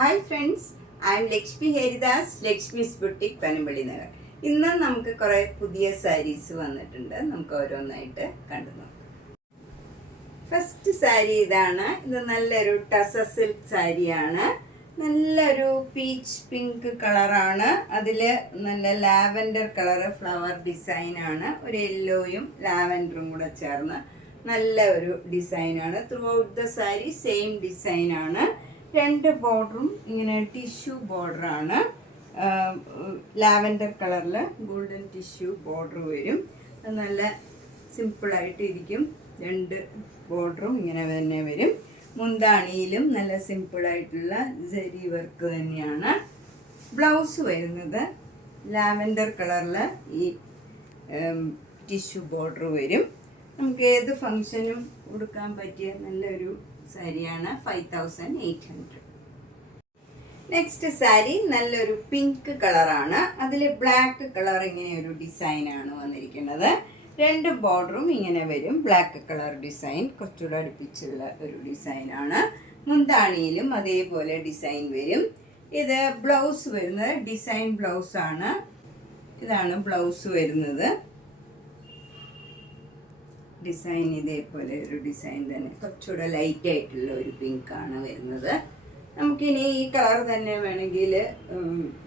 Hi friends, I M Lakshmi Haridas, Lakshmi's boutique Panampilly Nagar. ഇന്ന് നമുക്ക് കുറേ പുതിയ സാരീസ് വന്നിട്ടുണ്ട്. നമുക്ക് ഓരോന്നായിട്ട് കണ്ടു നോക്കാം. ഫസ്റ്റ് സാരി ഇതാണ്. ഇത് നല്ലൊരു ടസ സിൽക്ക് സാരിയാണ്. നല്ലൊരു പീച്ച് പിങ്ക് കളറാണ്. അതിൽ നല്ല ലാവൻഡർ കളറ് ഫ്ലവർ ഡിസൈനാണ്. ഒരു യെല്ലോയും ലാവൻഡറും കൂടെ ചേർന്ന് നല്ല ഒരു ഡിസൈനാണ്. Through out the sari same ഡിസൈനാണ്. രണ്ട് ബോർഡറും ഇങ്ങനെ ടിഷ്യൂ ബോർഡറാണ്. ലാവൻഡർ കളറിൽ ഗോൾഡൻ ടിഷ്യൂ ബോർഡർ വരും. നല്ല സിമ്പിളായിട്ട് ഇരിക്കും. രണ്ട് ബോർഡറും ഇങ്ങനെ തന്നെ വരും. മുന്താണിയിലും നല്ല സിമ്പിളായിട്ടുള്ള ജരി വർക്ക് തന്നെയാണ്. ബ്ലൗസ് വരുന്നത് ലാവൻഡർ കളറിൽ ഈ ടിഷ്യൂ ബോർഡർ വരും. നമുക്ക് ഏത് ഫങ്ഷനും കൊടുക്കാൻ പറ്റിയ നല്ലൊരു സാരിയാണ്. 5800. നെക്സ്റ്റ് സാരി നല്ലൊരു പിങ്ക് കളറാണ്. അതിൽ ബ്ലാക്ക് കളർ ഇങ്ങനെ ഒരു ഡിസൈനാണ് വന്നിരിക്കുന്നത്. രണ്ട് ബോർഡറും ഇങ്ങനെ വരും. ബ്ലാക്ക് കളർ ഡിസൈൻ കുറച്ചുകൂടെ അടുപ്പിച്ചുള്ള ഒരു ഡിസൈനാണ്. മുന്താണിയിലും അതേപോലെ ഡിസൈൻ വരും. ഇത് ബ്ലൗസ് വരുന്നത് ഡിസൈൻ ബ്ലൗസാണ്. ഇതാണ് ബ്ലൗസ് വരുന്നത്. ഡിസൈൻ ഇതേപോലെ ഒരു ഡിസൈൻ തന്നെ, കുറച്ചുകൂടെ ലൈറ്റ് ആയിട്ടുള്ള ഒരു പിങ്കാണ് വരുന്നത്. നമുക്കിനി ഈ കളർ തന്നെ വേണമെങ്കിൽ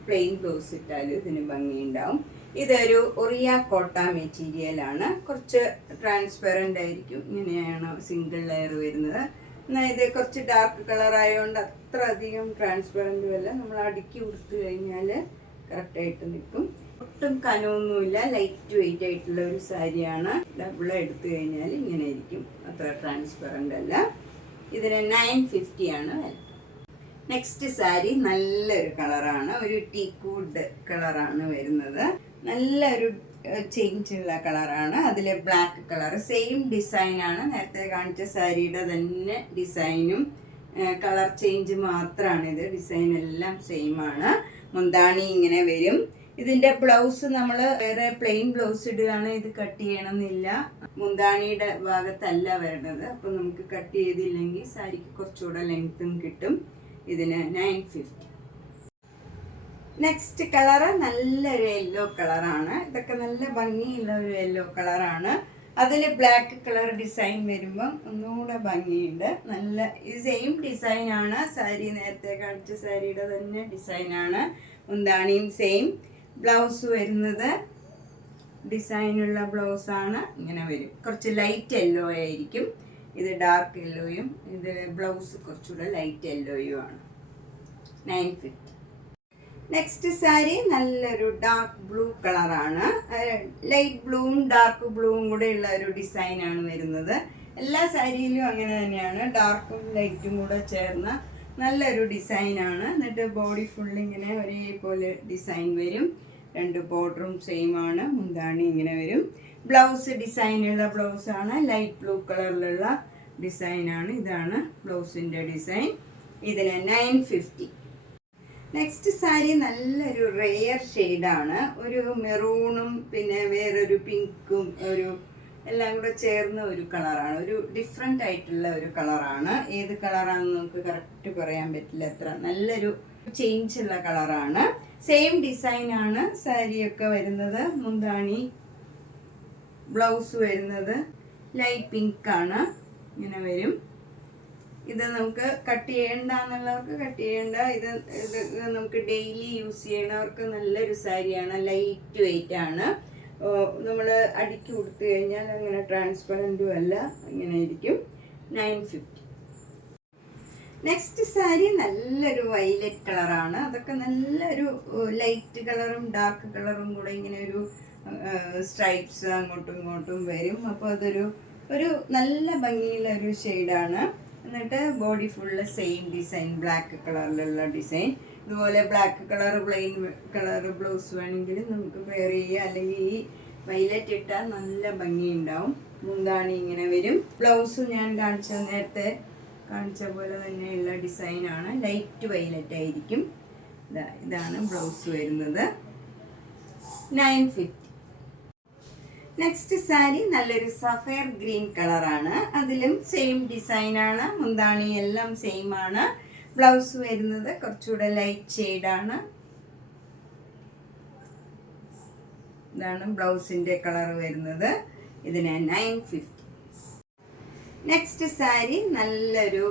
പ്ലെയിൻ ബ്ലൗസ് ഇട്ടാലും ഇതിന് ഭംഗിയുണ്ടാവും. ഇതൊരു ഒറിയ കോട്ട മെറ്റീരിയലാണ്. കുറച്ച് ട്രാൻസ്പെറൻ്റ് ആയിരിക്കും. ഇങ്ങനെയാണ് സിംഗിൾ ലെയർ വരുന്നത്. എന്നാൽ ഇത് കുറച്ച് ഡാർക്ക് കളർ ആയതുകൊണ്ട് അത്ര അധികം ട്രാൻസ്പെറൻറ്റും അല്ല. നമ്മൾ അടുക്കി കൊടുത്തു കഴിഞ്ഞാൽ കറക്റ്റായിട്ട് നിൽക്കും. ഒട്ടും കനമൊന്നുമില്ല. ലൈറ്റ് വെയിറ്റ് ആയിട്ടുള്ള ഒരു സാരിയാണ്. ഡബിൾ എടുത്തു കഴിഞ്ഞാൽ ഇങ്ങനെ ഇരിക്കും. അത്ര ട്രാൻസ്പെറൻ്റ് അല്ല. ഇതിന് 950 ആണ് വില. നെക്സ്റ്റ് സാരി നല്ലൊരു കളറാണ്. ഒരു ടീക്വുഡ് കളറാണ് വരുന്നത്. നല്ലൊരു ചേഞ്ചുള്ള കളറാണ്. അതിൽ ബ്ലാക്ക് കളർ സെയിം ഡിസൈനാണ്. നേരത്തെ കാണിച്ച സാരിയുടെ തന്നെ ഡിസൈനും കളർ ചേഞ്ച് മാത്രമാണ്. ഇത് ഡിസൈൻ എല്ലാം സെയിം ആണ്. മുന്താണി ഇങ്ങനെ വരും. ഇതിൻ്റെ ബ്ലൗസ് നമ്മൾ വേറെ പ്ലെയിൻ ബ്ലൗസ് ഇടുകയാണ്. ഇത് കട്ട് ചെയ്യണമെന്നില്ല. മുന്താണിയുടെ ഭാഗത്തല്ല വരുന്നത്. അപ്പം നമുക്ക് കട്ട് ചെയ്തില്ലെങ്കിൽ സാരിക്ക് കുറച്ചുകൂടെ ലെങ്ത്തും കിട്ടും. ഇതിന് 950. നെക്സ്റ്റ് കളറ് നല്ലൊരു യെല്ലോ കളറാണ്. ഇതൊക്കെ നല്ല ഭംഗിയുള്ള ഒരു യെല്ലോ കളറാണ്. അതിൽ ബ്ലാക്ക് കളർ ഡിസൈൻ വരുമ്പം ഒന്നുകൂടെ ഭംഗിയുണ്ട്. നല്ല ഈ സെയിം ഡിസൈനാണ്. സാരി നേരത്തെ കാണിച്ച സാരിയുടെ തന്നെ ഡിസൈനാണ്. മുന്താണിയും സെയിം. ബ്ലൗസ് വരുന്നത് ഡിസൈനുള്ള ബ്ലൗസാണ്. ഇങ്ങനെ വരും. കുറച്ച് ലൈറ്റ് യെല്ലോ ആയിരിക്കും. ഇത് ഡാർക്ക് യെല്ലോയും ഇത് ബ്ലൗസ് കുറച്ചുകൂടെ ലൈറ്റ് യെല്ലോയും ആണ്. 950. നെക്സ്റ്റ് സാരി നല്ലൊരു ഡാർക്ക് ബ്ലൂ കളറാണ്. ലൈറ്റ് ബ്ലൂവും ഡാർക്ക് ബ്ലൂവും കൂടെ ഉള്ള ഒരു ഡിസൈനാണ് വരുന്നത്. എല്ലാ സാരിയിലും അങ്ങനെ തന്നെയാണ്. ഡാർക്കും ലൈറ്റും കൂടെ ചേർന്ന നല്ലൊരു ഡിസൈനാണ്. എന്നിട്ട് ബോഡി ഫുള്ളിങ്ങനെ ഒരേപോലെ ഡിസൈൻ വരും. രണ്ട് ബോർഡറും സെയിം ആണ്. മുന്താണി ഇങ്ങനെ വരും. ബ്ലൗസ് ഡിസൈനുള്ള ബ്ലൗസാണ്. ലൈറ്റ് ബ്ലൂ കളറിലുള്ള ഡിസൈനാണ്. ഇതാണ് ബ്ലൗസിൻ്റെ ഡിസൈൻ. ഇതിന് 950. നെക്സ്റ്റ് സാരി നല്ലൊരു റെയർ ഷെയ്ഡാണ്. ഒരു മെറൂണും പിന്നെ വേറൊരു പിങ്കും ഒരു എല്ലാം കൂടെ ചേർന്ന ഒരു കളറാണ്. ഒരു ഡിഫറെൻ്റ് ആയിട്ടുള്ള ഒരു കളറാണ്. ഏത് കളറാണെന്ന് നമുക്ക് കറക്റ്റ് പറയാൻ പറ്റില്ല. അത്ര നല്ലൊരു ചേഞ്ച് ഉള്ള കളറാണ്. സെയിം ഡിസൈനാണ് സാരിയൊക്കെ വരുന്നത്. മുന്താണി ബ്ലൗസ് വരുന്നത് ലൈറ്റ് പിങ്കാണ്. ഇങ്ങനെ വരും. ഇത് നമുക്ക് കട്ട് ചെയ്യേണ്ട എന്നുള്ളവർക്ക് കട്ട് ചെയ്യേണ്ട. ഇത് നമുക്ക് ഡെയിലി യൂസ് ചെയ്യണവർക്ക് നല്ലൊരു സാരിയാണ്. ലൈറ്റ് വെയിറ്റ് ആണ്. നമ്മൾ അടുക്കി കൊടുത്തു കഴിഞ്ഞാൽ അങ്ങനെ ട്രാൻസ്പെറൻറ്റും അല്ല. ഇങ്ങനെ ഇരിക്കും. 950. നെക്സ്റ്റ് സാരി നല്ലൊരു വയലറ്റ് കളറാണ്. അതൊക്കെ നല്ലൊരു ലൈറ്റ് കളറും ഡാർക്ക് കളറും കൂടെ ഇങ്ങനെ ഒരു സ്ട്രൈപ്സ് അങ്ങോട്ടും ഇങ്ങോട്ടും വരും. അപ്പോൾ അതൊരു നല്ല ഭംഗിയുള്ള ഒരു ഷെയ്ഡാണ്. എന്നിട്ട് body full same design, black കളറിലുള്ള ഡിസൈൻ. ഇതുപോലെ black colour plain colour blouse വേണമെങ്കിൽ നമുക്ക് പെയർ ചെയ്യുക. അല്ലെങ്കിൽ ഈ വയലറ്റ് ഇട്ടാൽ നല്ല ഭംഗിയുണ്ടാവും. മുന്താണി ഇങ്ങനെ വരും. ബ്ലൗസ് ഞാൻ നേരത്തെ കാണിച്ച പോലെ തന്നെയുള്ള ഡിസൈനാണ്. ലൈറ്റ് വയലറ്റ് ആയിരിക്കും. ഇതാണ് ബ്ലൗസ് വരുന്നത്. 950. നെക്സ്റ്റ് സാരി നല്ലൊരു സഫയർ ഗ്രീൻ കളറാണ്. അതിലും സെയിം ഡിസൈനാണ്. മുന്താണി എല്ലാം സെയിം ആണ്. ബ്ലൗസ് വരുന്നത് കുറച്ചുകൂടെ ലൈറ്റ് ഷെയ്ഡാണ്. ഇതാണ് ബ്ലൗസിൻ്റെ കളർ വരുന്നത്. ഇതിന് 950. നെക്സ്റ്റ് സാരി നല്ലൊരു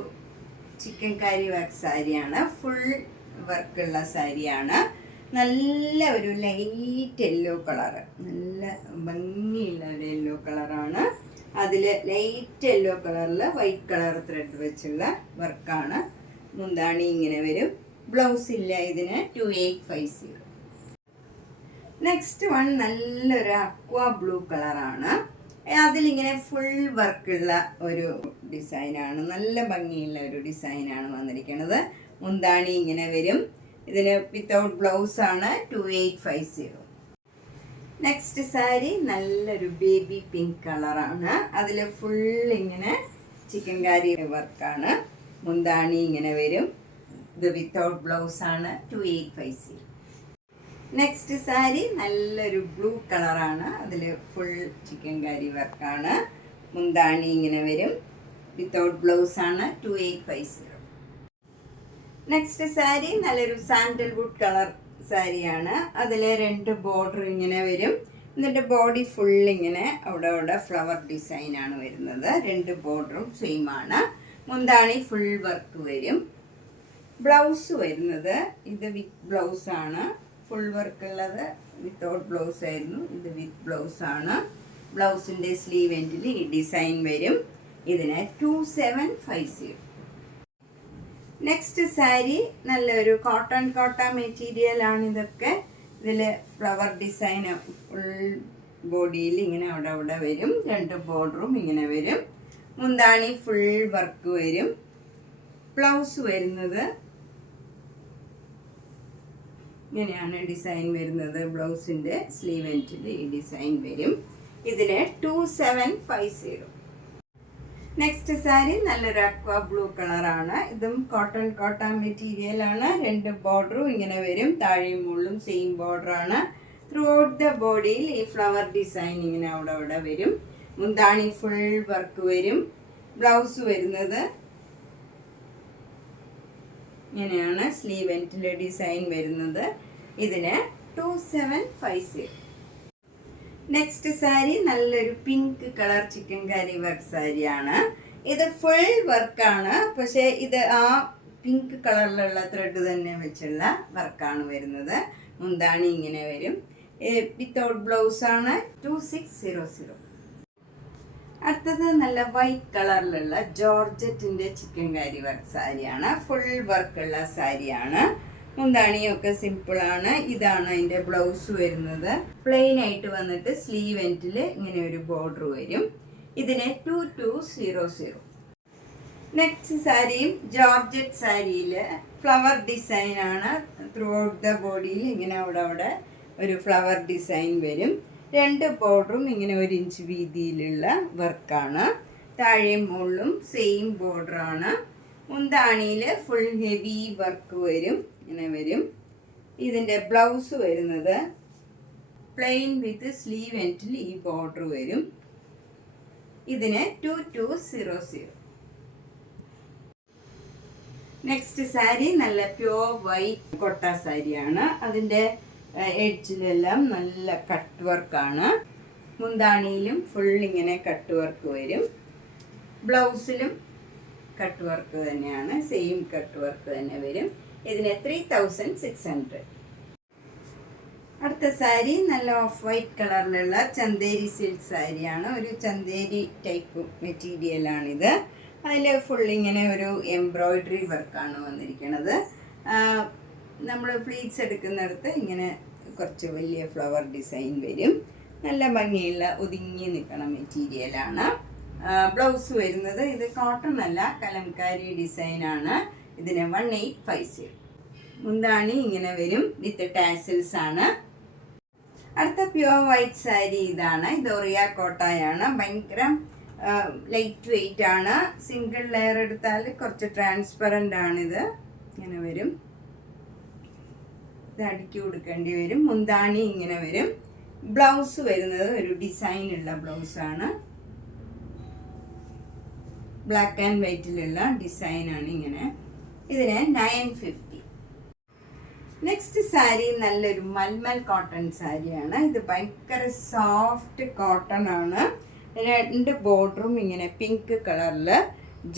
ചിക്കൻ കാരി വർക്ക് സാരിയാണ്. ഫുൾ വർക്കുള്ള സാരിയാണ്. നല്ല ഒരു ലൈറ്റ് യെല്ലോ കളറ്, നല്ല ഭംഗിയുള്ള ഒരു യെല്ലോ കളറാണ്. അതിൽ ലൈറ്റ് യെല്ലോ കളറിൽ വൈറ്റ് കളർ ത്രെഡ് വെച്ചുള്ള വർക്കാണ്. മുന്താണി ഇങ്ങനെ വരും. ബ്ലൗസ് ഇല്ല. ഇതിന് 2850. നെക്സ്റ്റ് വൺ നല്ലൊരു അക്വാ ബ്ലൂ കളറാണ്. അതിലിങ്ങനെ ഫുൾ വർക്കുള്ള ഒരു ഡിസൈനാണ്. നല്ല ഭംഗിയുള്ള ഒരു ഡിസൈനാണ് വന്നിരിക്കുന്നത്. മുന്താണി ഇങ്ങനെ വരും. ഇതിന് വിത്തൗട്ട് ബ്ലൗസ് ആണ് 2850. നെക്സ്റ്റ് സാരി നല്ലൊരു ബേബി പിങ്ക് കളറാണ്. അതിൽ ഫുൾ ഇങ്ങനെ ചിക്കൻ കാരി വർക്കാണ്. മുന്താണി ഇങ്ങനെ വരും. ഇത് വിത്തൗട്ട് ബ്ലൗസ് ആണ് 2850. നെക്സ്റ്റ് സാരി നല്ലൊരു ബ്ലൂ കളറാണ്. അതിൽ ഫുൾ ചിക്കൻ കാരി വർക്കാണ്. മുന്താണി ഇങ്ങനെ വരും. വിത്തൗട്ട് ബ്ലൗസ് ആണ് 2850. നെക്സ്റ്റ് സാരി നല്ലൊരു സാൻഡൽവുഡ് കളർ സാരിയാണ്. അതിൽ 2 ബോർഡർ ഇങ്ങനെ വരും. എന്നിട്ട് ബോഡി ഫുൾ ഇങ്ങനെ അവിടെ ഫ്ലവർ ഡിസൈനാണ് വരുന്നത്. 2 ബോർഡറും സെയിം ആണ്. മുന്താണി ഫുൾ വർക്ക് വരും. ബ്ലൗസ് വരുന്നത് ഇത് വിത്ത് ബ്ലൗസ് ആണ്. ഫുൾ വർക്ക് ഉള്ളത് വിത്തൗട്ട് ബ്ലൗസ് ആയിരുന്നു. ഇത് വിത്ത് ബ്ലൗസ് ആണ്. ബ്ലൗസിൻ്റെ സ്ലീവ് എൻഡിൽ ഈ ഡിസൈൻ വരും. ഇതിന് 2750. നെക്സ്റ്റ് സാരി നല്ലൊരു കോട്ടൺ മെറ്റീരിയൽ ആണ്. ഇതൊക്കെ ഇതിൽ ഫ്ലവർ ഡിസൈൻ ഫുൾ ബോഡിയിൽ ഇങ്ങനെ അവിടെ വരും. 2 ബോർഡറും ഇങ്ങനെ വരും. മുന്താണി ഫുൾ വർക്ക് വരും. ബ്ലൗസ് വരുന്നത് ഇങ്ങനെയാണ് ഡിസൈൻ വരുന്നത്. ബ്ലൗസിൻ്റെ സ്ലീവ് എൻഡിൽ ഈ ഡിസൈൻ വരും. ഇതിന് 2750. നെക്സ്റ്റ് സാരി നല്ലൊരു അക്വാ ബ്ലൂ കളറാണ്. ഇതും കോട്ടൺ മെറ്റീരിയൽ ആണ്. 2 ബോർഡറും ഇങ്ങനെ വരും. താഴെയും മുകളിലും സെയിം ബോർഡറാണ്. ത്രൂ ഔട്ട് ദ ബോഡിയിൽ ഈ ഫ്ലവർ ഡിസൈൻ ഇങ്ങനെ അവിടെ വരും. മുന്താണി ഫുൾ വർക്ക് വരും. ബ്ലൗസ് വരുന്നത് ഇങ്ങനെയാണ്. സ്ലീവ് എൻഡിലെ ഡിസൈൻ വരുന്നത്. ഇതിന് 2750. നെക്സ്റ്റ് സാരി നല്ലൊരു പിങ്ക് കളർ ചിക്കൻ കാരി വർക്ക് സാരിയാണ്. ഇത് ഫുൾ വർക്കാണ്. പക്ഷേ ഇത് ആ പിങ്ക് കളറിലുള്ള ത്രെഡ് തന്നെ വെച്ചുള്ള വർക്കാണ് വരുന്നത്. മുന്താണി ഇങ്ങനെ വരും. വിത്തൗട്ട് ബ്ലൗസ് ആണ് 2600. അടുത്തത് നല്ല വൈറ്റ് കളറിലുള്ള ജോർജറ്റിൻ്റെ ചിക്കൻ കാരി വർക്ക് സാരിയാണ്. ഫുൾ വർക്കുള്ള സാരിയാണ്. മുന്താണിയൊക്കെ സിമ്പിളാണ്. ഇതാണ് അതിൻ്റെ ബ്ലൗസ് വരുന്നത്. പ്ലെയിൻ ആയിട്ട് വന്നിട്ട് സ്ലീവ് എൻഡിൽ ഇങ്ങനെ ഒരു ബോർഡർ വരും. ഇതിന് 2200. നെക്സ്റ്റ് സാരിയും ജോർജറ്റ് സാരിയിൽ ഫ്ലവർ ഡിസൈനാണ്. ത്രൂ ഔട്ട് ദ ബോഡിയിൽ ഇങ്ങനെ അവിടെ ഒരു ഫ്ലവർ ഡിസൈൻ വരും. 2 ബോർഡറും ഇങ്ങനെ 1 ഇഞ്ച് വീതിയിലുള്ള വർക്കാണ്. താഴെയും മുകളിലും സെയിം ബോർഡറാണ്. മുന്താണിയിൽ ഫുൾ ഹെവി വർക്ക് വരും. ഇങ്ങനെ വരും. ഇതിൻ്റെ ബ്ലൗസ് വരുന്നത് പ്ലെയിൻ വിത്ത് സ്ലീവ് എൻഡിൽ ഈ ബോർഡർ വരും. ഇതിന് 2200. നെക്സ്റ്റ് സാരി നല്ല പ്യോർ വൈറ്റ് കൊട്ട സാരിയാണ്. അതിൻ്റെ എഡ്ജിലെല്ലാം നല്ല കട്ട് വർക്കാണ്. മുന്താണിയിലും ഫുൾ ഇങ്ങനെ കട്ട് വർക്ക് വരും. ബ്ലൗസിലും കട്ട് വർക്ക് തന്നെയാണ്. സെയിം കട്ട് വർക്ക് തന്നെ വരും. ഇതിന് 3600. അടുത്ത സാരി നല്ല ഓഫ് വൈറ്റ് കളറിലുള്ള ചന്തേരി സിൽക്ക് സാരിയാണ്. ഒരു ചന്തേരി ടൈപ്പ് മെറ്റീരിയലാണിത്. അതിൽ ഫുൾ ഇങ്ങനെ ഒരു എംബ്രോയിഡറി വർക്കാണ് വന്നിരിക്കുന്നത്. നമ്മൾ പ്ലീറ്റ്സ് എടുക്കുന്നിടത്ത് ഇങ്ങനെ കുറച്ച് വലിയ ഫ്ലവർ ഡിസൈൻ വരും. നല്ല ഭംഗിയുള്ള ഒതുങ്ങി നിൽക്കണ മെറ്റീരിയലാണ്. ബ്ലൗസ് വരുന്നത് ഇത് കോട്ടൺ അല്ല, കലംകാരി ഡിസൈനാണ്. ഇതിന് 1850. മുന്താണി ഇങ്ങനെ വരും. വിത്ത് ടാസിൽസ് ആണ്. അടുത്ത പ്യുവർ വൈറ്റ് സാരി ഇതാണ്. ഇത് ഒറിയ കോട്ടായാണ്. ഭയങ്കര ലൈറ്റ് വെയിറ്റ് ആണ്. സിംഗിൾ ലെയർ എടുത്താൽ കുറച്ച് ട്രാൻസ്പെറൻ്റ് ആണിത്. ഇങ്ങനെ വരും. ഇത് അടുക്കി കൊടുക്കേണ്ടി വരും. മുന്താണി ഇങ്ങനെ വരും. ബ്ലൗസ് വരുന്നത് ഒരു ഡിസൈനുള്ള ബ്ലൗസാണ്. ബ്ലാക്ക് ആൻഡ് വൈറ്റിലുള്ള ഡിസൈനാണ്. ഇങ്ങനെ ഇതിന് 950. നെക്സ്റ്റ് സാരി നല്ലൊരു മൽമൽ കോട്ടൺ സാരിയാണ്. ഇത് ഭയങ്കര സോഫ്റ്റ് കോട്ടൺ ആണ്. 2 ബോർഡറും ഇങ്ങനെ പിങ്ക് കളറിൽ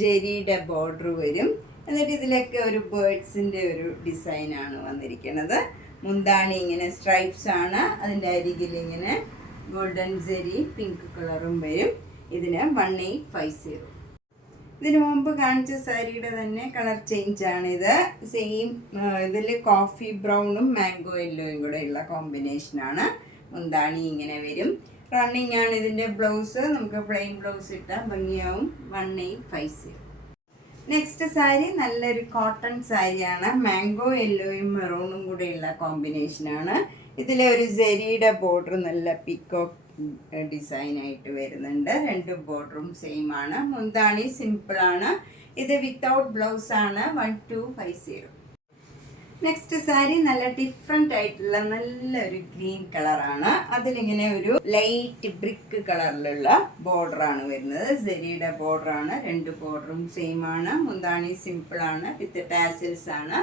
ജെരിയുടെ ബോർഡർ വരും. എന്നിട്ട് ഇതിലൊക്കെ ഒരു ബേർഡ്സിൻ്റെ ഒരു ഡിസൈനാണ് വന്നിരിക്കുന്നത്. മുന്താണി ഇങ്ങനെ സ്ട്രൈപ്സ് ആണ്. അതിൻ്റെ അരികിൽ ഇങ്ങനെ ഗോൾഡൻ ജെരി പിങ്ക് കളറും വരും. ഇതിന് 1850. ഇതിനു മുമ്പ് കാണിച്ച സാരിയുടെ തന്നെ കളർ ചേഞ്ച് ആണിത്. സെയിം ഇതിൽ കോഫി ബ്രൗണും മാംഗോ യെല്ലോയും കൂടെ ഉള്ള കോമ്പിനേഷനാണ്. മുന്താണി ഇങ്ങനെ വരും. റണ്ണിങ് ആണ് ഇതിൻ്റെ ബ്ലൗസ്. നമുക്ക് പ്ലെയിൻ ബ്ലൗസ് ഇട്ടാൽ ഭംഗിയാവും. 1850. നെക്സ്റ്റ് സാരി നല്ലൊരു കോട്ടൺ സാരിയാണ്. മാംഗോ യെല്ലോയും മെറൂണും കൂടെയുള്ള കോമ്പിനേഷനാണ്. ഇതിലെ ഒരു ജെരിയുടെ ബോർഡർ നല്ല പിക്കോക്ക് ഡിസൈനായിട്ട് വരുന്നുണ്ട്. 2 ബോർഡറും സെയിം ആണ്. മുന്താണി സിമ്പിളാണ്. ഇത് വിത്തൗട്ട് ബ്ലൗസ് ആണ്. 1250. നെക്സ്റ്റ് സാരി നല്ല ഡിഫറെൻ്റ് ആയിട്ടുള്ള നല്ലൊരു ഗ്രീൻ കളറാണ്. അതിലിങ്ങനെ ഒരു ലൈറ്റ് ബ്രിക്ക് കളറിലുള്ള ബോർഡറാണ് വരുന്നത്. സെരിയുടെ ബോർഡറാണ്. 2 ബോർഡറും സെയിം ആണ്. മുന്താണി സിമ്പിളാണ്. വിത്ത് ടാസിൽസ് ആണ്.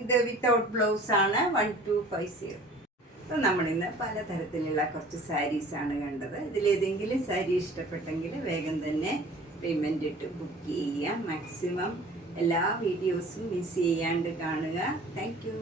ഇത് വിത്തൗട്ട് ബ്ലൗസ് ആണ്. 1250. അപ്പോൾ നമ്മളിന്ന് പലതരത്തിലുള്ള കുറച്ച് സാരീസാണ് കണ്ടത്. ഇതിലേതെങ്കിലും സാരി ഇഷ്ടപ്പെട്ടെങ്കിൽ വേഗം തന്നെ പേയ്മെൻ്റ് ഇട്ട് ബുക്ക് ചെയ്യുക. മാക്സിമം എല്ലാ വീഡിയോസും മിസ് ചെയ്യാണ്ട് കാണുക. Thank you.